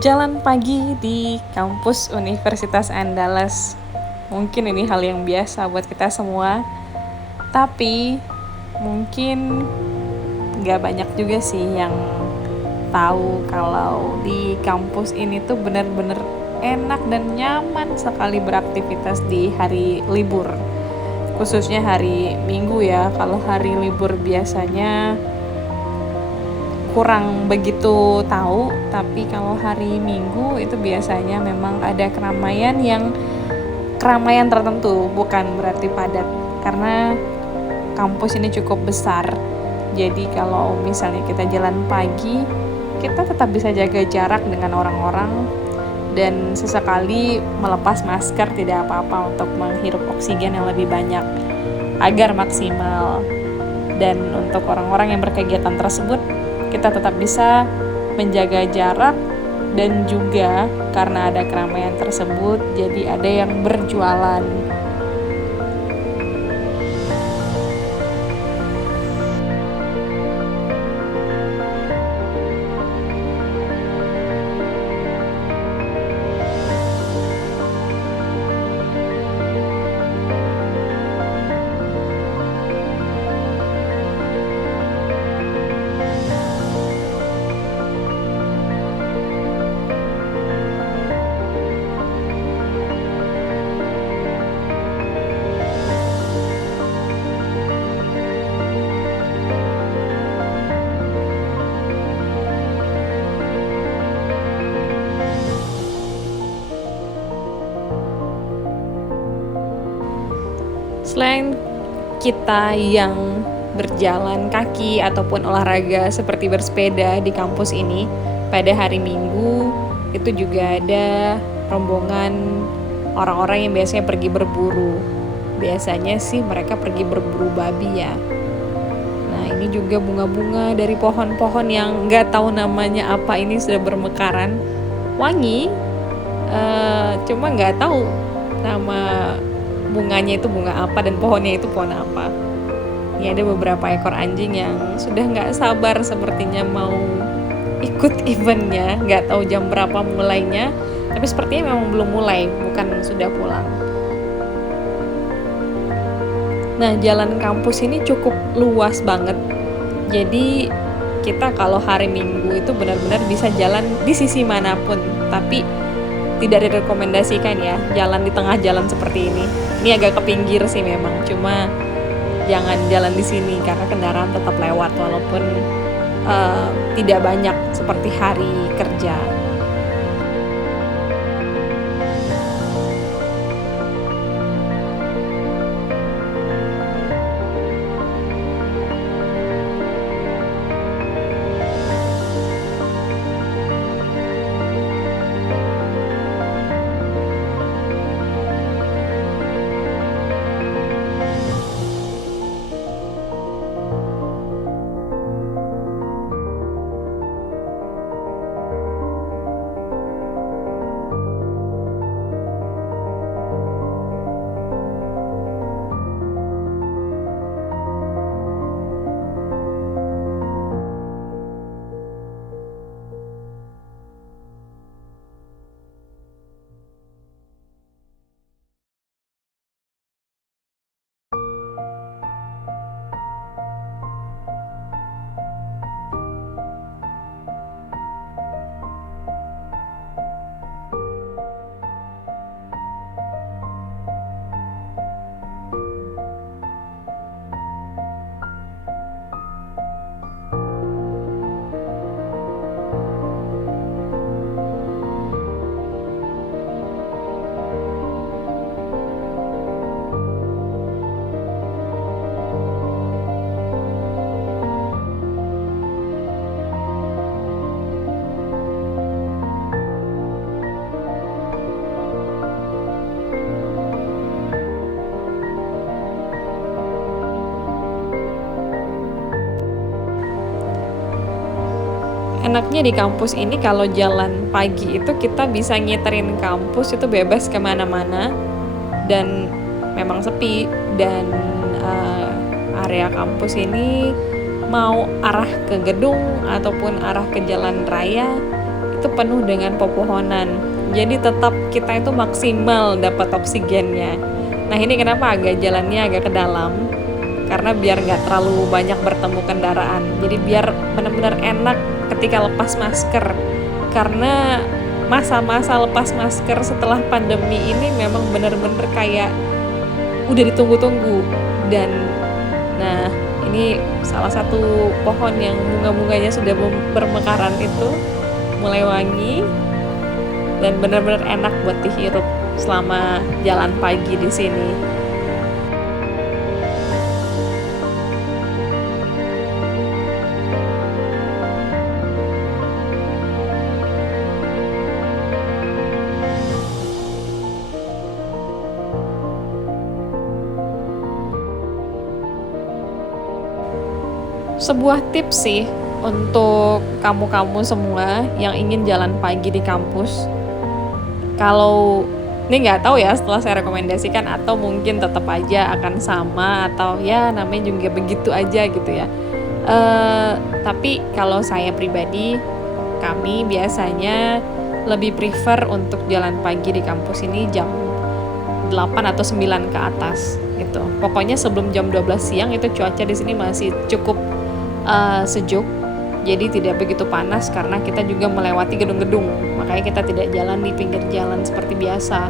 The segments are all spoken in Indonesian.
Jalan pagi di kampus Universitas Andalas. Mungkin ini hal yang biasa buat kita semua, tapi mungkin gak banyak juga sih yang tahu kalau di kampus ini tuh bener-bener enak dan nyaman sekali beraktivitas di hari libur. Khususnya hari Minggu ya, kalau hari libur biasanya kurang begitu tahu, tapi kalau hari Minggu itu biasanya memang ada keramaian tertentu, bukan berarti padat, karena kampus ini cukup besar. Jadi kalau misalnya kita jalan pagi, kita tetap bisa jaga jarak dengan orang-orang dan sesekali melepas masker tidak apa-apa untuk menghirup oksigen yang lebih banyak agar maksimal. Dan untuk orang-orang yang berkegiatan tersebut, kita tetap bisa menjaga jarak, dan juga karena ada keramaian tersebut jadi ada yang berjualan. Selain kita yang berjalan kaki ataupun olahraga seperti bersepeda di kampus ini, pada hari Minggu itu juga ada rombongan orang-orang yang biasanya pergi berburu. Biasanya sih mereka pergi berburu babi ya. Nah, ini juga bunga-bunga dari pohon-pohon yang nggak tahu namanya apa ini sudah bermekaran, wangi, cuma nggak tahu nama bunganya itu bunga apa dan pohonnya itu pohon apa. Ini ada beberapa ekor anjing yang sudah nggak sabar sepertinya mau ikut eventnya. Nggak tahu jam berapa mulainya, tapi sepertinya memang belum mulai, bukan sudah pulang. Nah, jalan kampus ini cukup luas banget. Jadi kita kalau hari Minggu itu benar-benar bisa jalan di sisi manapun, tapi tidak direkomendasikan ya jalan di tengah jalan seperti ini. Ini agak ke pinggir sih memang, cuma jangan jalan di sini karena kendaraan tetap lewat walaupun tidak banyak seperti hari kerja. Enaknya di kampus ini kalau jalan pagi itu kita bisa ngiterin kampus itu bebas kemana-mana dan memang sepi. Dan area kampus ini mau arah ke gedung ataupun arah ke jalan raya itu penuh dengan pepohonan. Jadi tetap kita itu maksimal dapat oksigennya. Nah ini kenapa jalannya agak ke dalam, karena biar nggak terlalu banyak bertemu kendaraan. Jadi biar benar-benar enak ketika lepas masker. Karena masa-masa lepas masker setelah pandemi ini memang benar-benar kayak udah ditunggu-tunggu. Dan nah ini salah satu pohon yang bunga-bunganya sudah bermekaran itu mulai wangi dan benar-benar enak buat dihirup selama jalan pagi di sini. Sebuah tips sih untuk kamu-kamu semua yang ingin jalan pagi di kampus. Kalau ini nggak tahu ya setelah saya rekomendasikan, atau mungkin tetap aja akan sama, atau ya namanya juga begitu aja gitu ya. Tapi kalau saya pribadi, kami biasanya lebih prefer untuk jalan pagi di kampus ini jam 8 atau 9 ke atas gitu. Pokoknya sebelum jam 12 siang itu cuaca di sini masih cukup sejuk, jadi tidak begitu panas karena kita juga melewati gedung-gedung, makanya kita tidak jalan di pinggir jalan seperti biasa.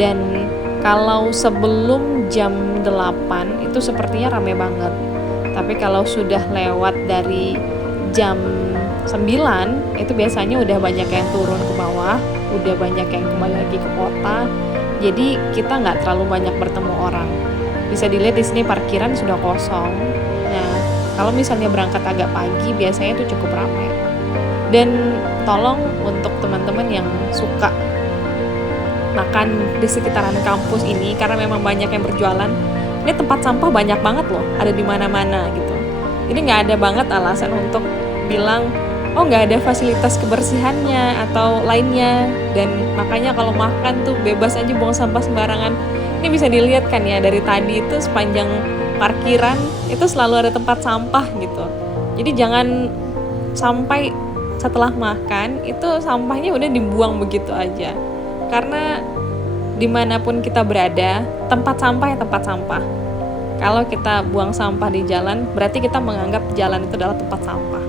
Dan kalau sebelum jam 8 itu sepertinya rame banget, tapi kalau sudah lewat dari jam 9 itu biasanya udah banyak yang turun ke bawah, udah banyak yang kembali lagi ke kota, jadi kita nggak terlalu banyak bertemu orang. Bisa dilihat di sini parkiran sudah kosong. Nah kalau misalnya berangkat agak pagi, biasanya itu cukup ramai. Dan tolong untuk teman-teman yang suka makan di sekitaran kampus ini, karena memang banyak yang berjualan, ini tempat sampah banyak banget loh, ada di mana-mana gitu. Jadi nggak ada banget alasan untuk bilang, oh nggak ada fasilitas kebersihannya atau lainnya. Dan makanya kalau makan tuh bebas aja buang sampah sembarangan. Ini bisa dilihat kan ya, dari tadi itu sepanjang parkiran itu selalu ada tempat sampah gitu. Jadi jangan sampai setelah makan itu sampahnya udah dibuang begitu aja. Karena dimanapun kita berada, tempat sampah ya tempat sampah. Kalau kita buang sampah di jalan, berarti kita menganggap jalan itu adalah tempat sampah.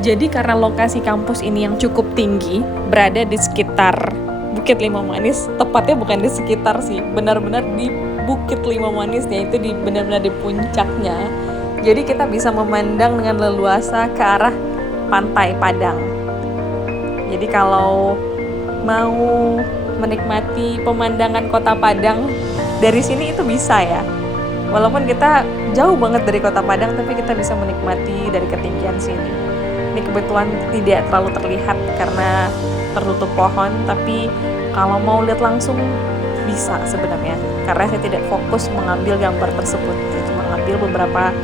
Jadi karena lokasi kampus ini yang cukup tinggi, berada di sekitar Bukit Limau Manis, tepatnya bukan di sekitar sih, benar-benar di Bukit Limau Manis, yaitu di benar-benar di puncaknya. Jadi kita bisa memandang dengan leluasa ke arah Pantai Padang. Jadi kalau mau menikmati pemandangan Kota Padang dari sini itu bisa ya. Walaupun kita jauh banget dari Kota Padang, tapi kita bisa menikmati dari ketinggian sini. Ini kebetulan tidak terlalu terlihat karena tertutup pohon, tapi kalau mau lihat langsung bisa sebenarnya. Karena saya tidak fokus mengambil gambar tersebut, itu mengambil beberapa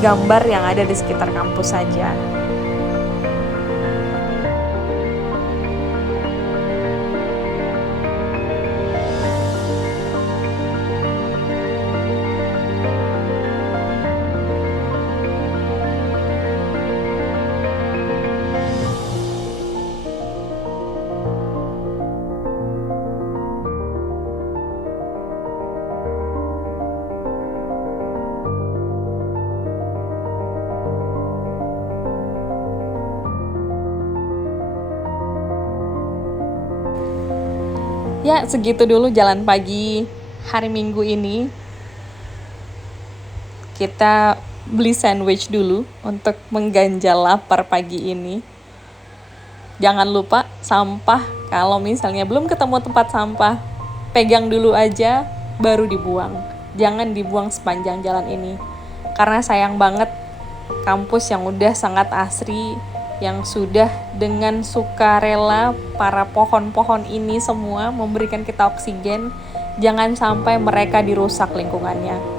gambar yang ada di sekitar kampus saja. Ya, segitu dulu jalan pagi hari Minggu ini. Kita beli sandwich dulu untuk mengganjal lapar pagi ini. Jangan lupa sampah, kalau misalnya belum ketemu tempat sampah, pegang dulu aja, baru dibuang. Jangan dibuang sepanjang jalan ini. Karena sayang banget kampus yang udah sangat asri, yang sudah dengan sukarela para pohon-pohon ini semua memberikan kita oksigen, jangan sampai mereka dirusak lingkungannya.